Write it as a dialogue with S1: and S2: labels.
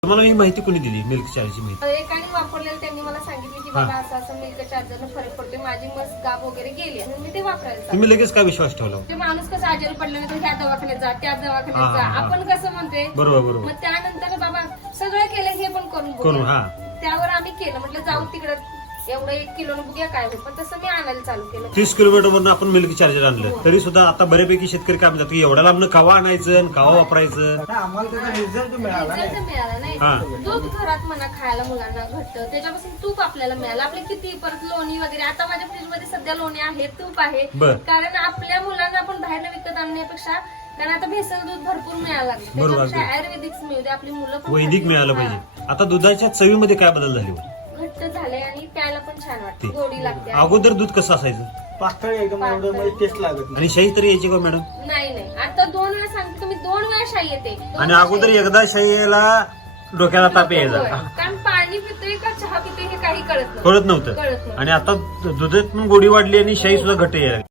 S1: तुम्हाला ही माहिती कोणी दिली मिल्क चार्जरची माहिती?
S2: एकाने वापरलेलं त्यांनी मला सांगितलं की बाबा असं असं मिल्क चार्जरनं फरक पडतोय, माझी मस्त गाभ वगैरे गेली आणि मी ते वापरायला
S1: तुम्ही लगेच काय विश्वास ठेवला?
S2: ते माणूस कसं आजारी पडल्यानंतर ह्या दवाखान्यात जा त्या दवाखान्यात जा, आपण कसं म्हणतोय
S1: बरोबर बरोबर.
S2: मग त्यानंतर बाबा सगळं केलं हे पण करून
S1: करून
S2: बघूया.
S1: हा
S2: त्यावर आम्ही केलं, म्हटलं जाऊ तिकडं एवढं 1 किलो बघूया काय होईल, पण तसं मी आणायला चालू केलं.
S1: 30 किलोमीटर मधून आपण मिल्क चार्जर आणलं तरी सुद्धा आता बऱ्यापैकी शेतकरी काय म्हणतात की एवढ्या लांबनं कावा आणायचं आणि कावा वापरायचं.
S3: आम्हाला त्याचा रिझल्ट मिळाला
S2: रिझल्ट मिळाला नाही.
S1: हा.
S2: दूध घरात म्हणा खायला मुलांना घट्ट, त्याच्यापासून तूप आपल्याला मिळालं. आपले किती परत लोणी वगैरे, आता माझ्या फ्रीज मध्ये सध्या लोणी आहे, तूप आहे.
S1: बर.
S2: कारण आपल्या मुलांना आपण बाहेर विकत आणण्यापेक्षा, कारण आता भेसळ दूध भरपूर मिळायला लागले,
S1: बरोबर.
S2: त्याच्यापेक्षा आयुर्वेदिक मिळू दे, आपली मुलं पण
S1: वैदिक
S2: खातील.
S1: मिळालं
S2: हा.
S1: पाहिजे. आता दुधाच्या चवीमध्ये काय बदल झाले?
S2: घट्ट झाले आणि प्यायला पण छान वाटते, गोडी लागते.
S1: अगोदर दूध कसं असायचं
S3: पातळ एकदम एवढं म्हणजे टेस्ट लागत नाही.
S1: आणि शाही तरी यायची का मॅडम?
S2: नाही आता 2 वेळा सांगते तुम्ही, 2 वेळा शाई येते.
S1: आणि अगोदर एकदा शाही यायला डोक्याला ताप यायचा,
S2: होय. कारण पाणी पितोय का चहा पितोय हे काही कळत
S1: कळत नव्हतं.
S2: कळत नव्हतं.
S1: आणि आता दुधात पण गोडी वाढली आणि शाही सुद्धा घट्ट यायला लागली.